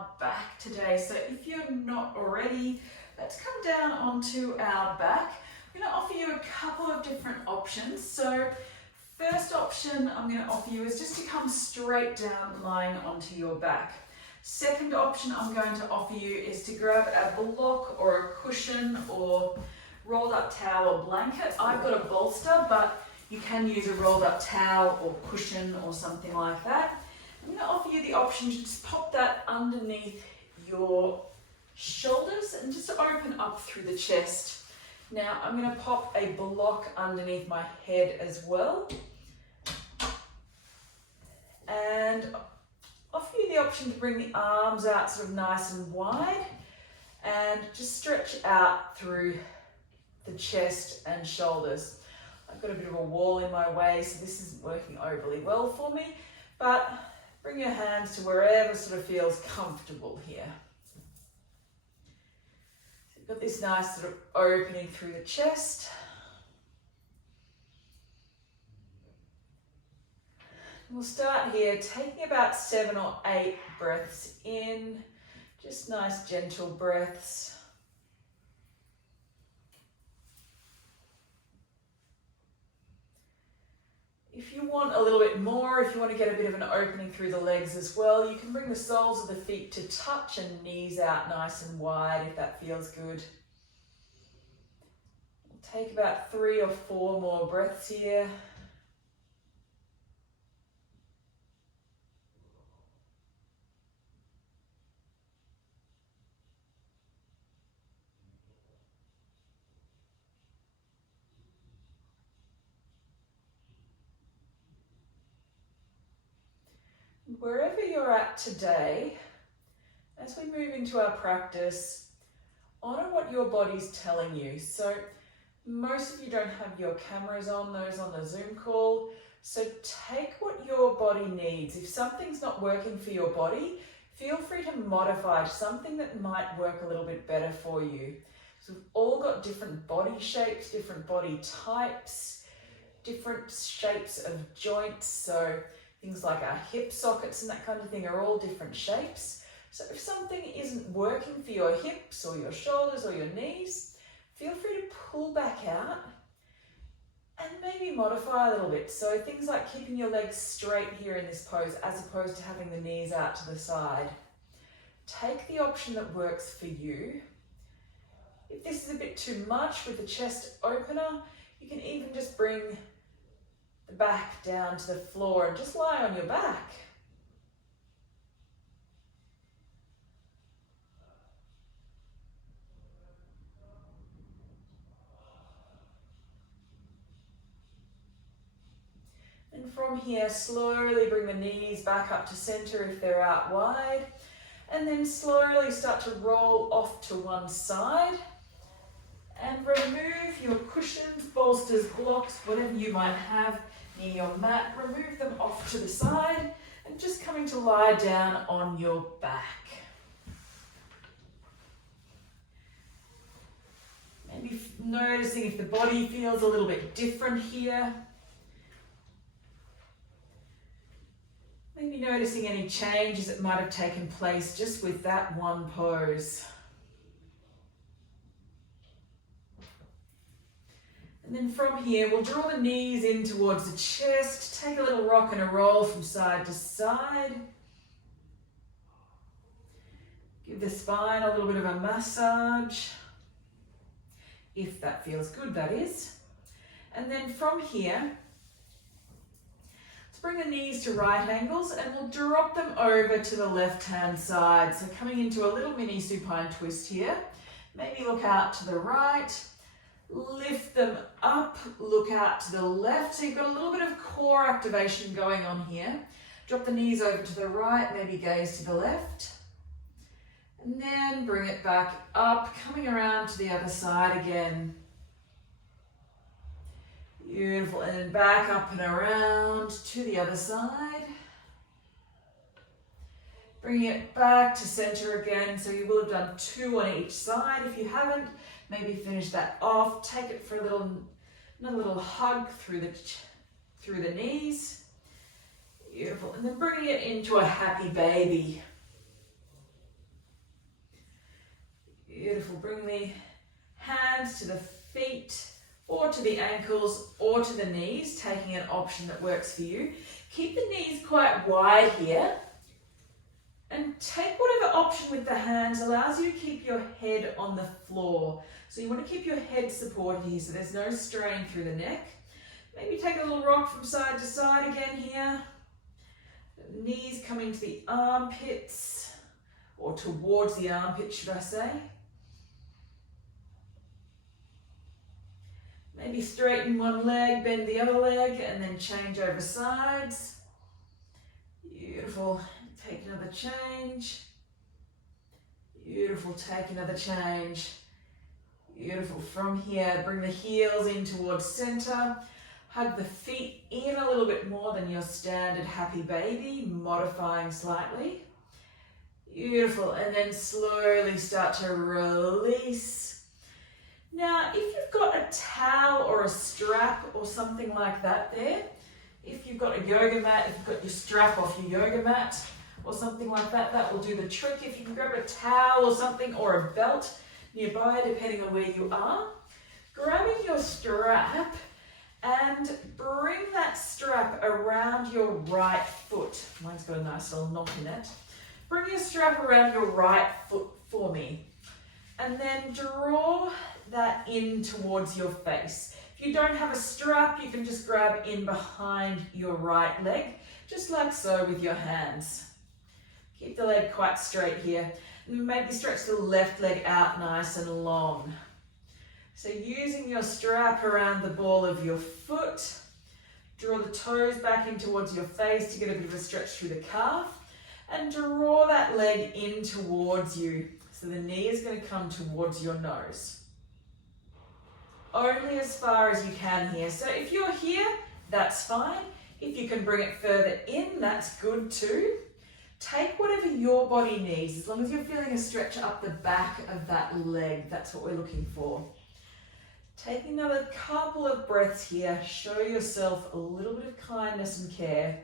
our back today. So if you're not already, let's come down onto our back. I'm going to offer you a couple of different options. So first option I'm going to offer you is just to come straight down lying onto your back. Second option I'm going to offer you is to grab a block or a cushion or rolled up towel or blanket. I've got a bolster, but you can use a rolled up towel or cushion or something like that. I'm going to offer you the option to just pop that underneath your shoulders and just open up through the chest. Now I'm going to pop a block underneath my head as well. And offer you the option to bring the arms out sort of nice and wide and just stretch out through the chest and shoulders. I've got a bit of a wall in my way, so this isn't working overly well for me, but bring your hands to wherever sort of feels comfortable here. So you've got this nice sort of opening through the chest. We'll start here, taking about 7 or 8 breaths in, just nice gentle breaths. If you want a little bit more, if you want to get a bit of an opening through the legs as well, you can bring the soles of the feet to touch and knees out nice and wide if that feels good. We'll take about 3 or 4 more breaths here. Wherever you're at today, as we move into our practice, honor what your body's telling you. So most of you don't have your cameras on, those on the Zoom call. So take what your body needs. If something's not working for your body, feel free to modify to something that might work a little bit better for you. So we've all got different body shapes, different body types, different shapes of joints. So things like our hip sockets and that kind of thing are all different shapes. So if something isn't working for your hips or your shoulders or your knees, feel free to pull back out and maybe modify a little bit. So things like keeping your legs straight here in this pose as opposed to having the knees out to the side. Take the option that works for you. If this is a bit too much with the chest opener, you can even just bring the back down to the floor and just lie on your back. And from here, slowly bring the knees back up to center if they're out wide, and then slowly start to roll off to one side and remove your cushions, bolsters, blocks, whatever you might have near your mat. Remove them off to the side and just coming to lie down on your back. Maybe noticing if the body feels a little bit different here. Maybe noticing any changes that might have taken place just with that one pose. And then from here, we'll draw the knees in towards the chest, take a little rock and a roll from side to side. Give the spine a little bit of a massage, if that feels good, that is. And then from here, let's bring the knees to right angles and we'll drop them over to the left-hand side. So coming into a little mini supine twist here. Maybe look out to the right. Lift them up, look out to the left. So you've got a little bit of core activation going on here. Drop the knees over to the right, maybe gaze to the left. And then bring it back up, coming around to the other side again. Beautiful, and then back up and around to the other side. Bringing it back to center again. So you will have done 2 on each side. If you haven't, maybe finish that off. Take it for another little hug through the knees. Beautiful. And then bringing it into a happy baby. Beautiful. Bring the hands to the feet or to the ankles or to the knees, taking an option that works for you. Keep the knees quite wide here and take whatever option with the hands allows you to keep your head on the floor. So you want to keep your head supported here so there's no strain through the neck. Maybe take a little rock from side to side again here. Knees coming to the armpits, or towards the armpits, should I say. Maybe straighten one leg, bend the other leg, and then change over sides. Beautiful. Take another change. Beautiful. Take another change. Beautiful. From here, bring the heels in towards center. Hug the feet in a little bit more than your standard happy baby, modifying slightly. Beautiful. And then slowly start to release. Now, if you've got a towel or a strap or something like that there, if you've got a yoga mat, if you've got your strap off your yoga mat or something like that, that will do the trick. If you can grab a towel or something or a belt nearby, depending on where you are, grabbing your strap and bring that strap around your right foot. Mine's got a nice little knot in it. Bring your strap around your right foot for me. And then draw that in towards your face. If you don't have a strap, you can just grab in behind your right leg, just like so with your hands. Keep the leg quite straight here. And maybe stretch the left leg out nice and long. So using your strap around the ball of your foot, draw the toes back in towards your face to get a bit of a stretch through the calf, and draw that leg in towards you. So the knee is going to come towards your nose. Only as far as you can here. So if you're here, that's fine. If you can bring it further in, that's good too. Take whatever your body needs, as long as you're feeling a stretch up the back of that leg. That's what we're looking for. Take another couple of breaths here. Show yourself a little bit of kindness and care,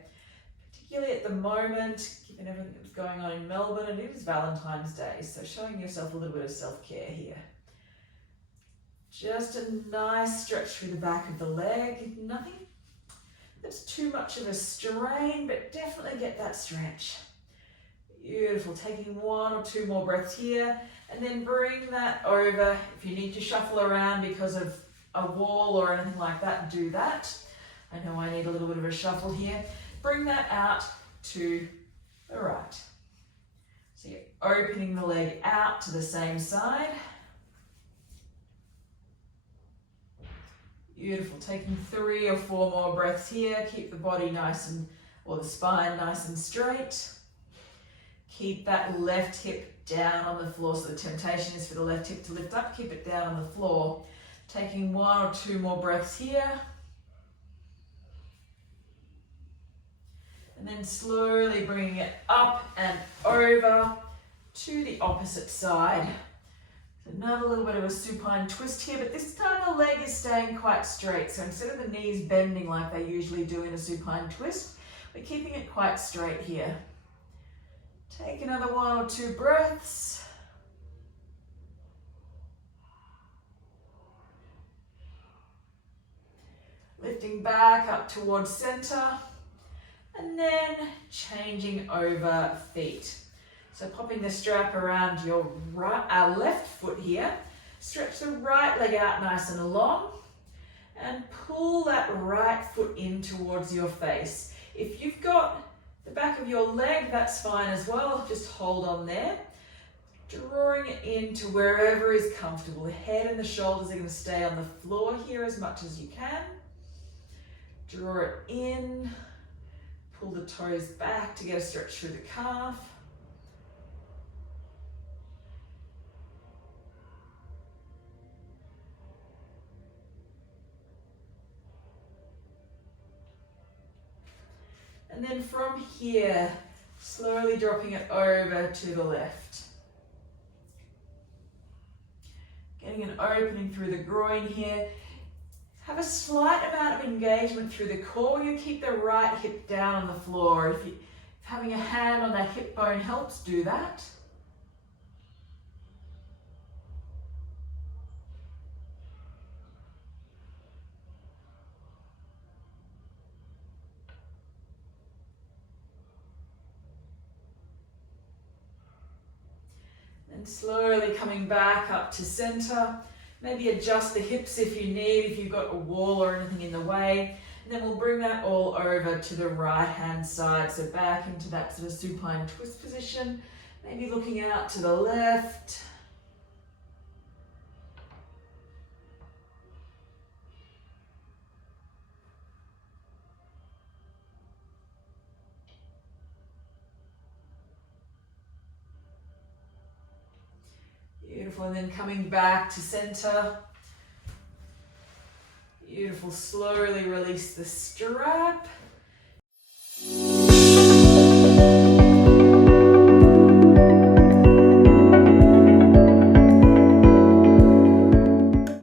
particularly at the moment, given everything that's going on in Melbourne, and it is Valentine's Day, so showing yourself a little bit of self-care here. Just a nice stretch through the back of the leg. Nothing that's too much of a strain, but definitely get that stretch. Beautiful. Taking one or two more breaths here, and then bring that over. If you need to shuffle around because of a wall or anything like that, do that. I know I need a little bit of a shuffle here. Bring that out to the right. So you're opening the leg out to the same side. Beautiful. Taking 3 or 4 more breaths here. Keep the body nice and, or the spine nice and straight. Keep that left hip down on the floor. So the temptation is for the left hip to lift up. Keep it down on the floor. Taking 1 or 2 more breaths here. And then slowly bringing it up and over to the opposite side. Another little bit of a supine twist here, but this time the leg is staying quite straight. So instead of the knees bending like they usually do in a supine twist, we're keeping it quite straight here. Take another 1 or 2 breaths. Lifting back up towards center, and then changing over feet. So popping the strap around your left foot here, stretch the right leg out nice and long, and pull that right foot in towards your face. If you've got the back of your leg, that's fine as well, just hold on there. Drawing it into wherever is comfortable. The head and the shoulders are going to stay on the floor here as much as you can. Draw it in, pull the toes back to get a stretch through the calf. And then from here, slowly dropping it over to the left. Getting an opening through the groin here. Have a slight amount of engagement through the core. You keep the right hip down on the floor. If having a hand on that hip bone helps, do that. And slowly coming back up to center. Maybe adjust the hips if you need, if you've got a wall or anything in the way. And then we'll bring that all over to the right hand side. So back into that sort of supine twist position. Maybe looking out to the left. Beautiful, and then coming back to center. Beautiful, slowly release the strap.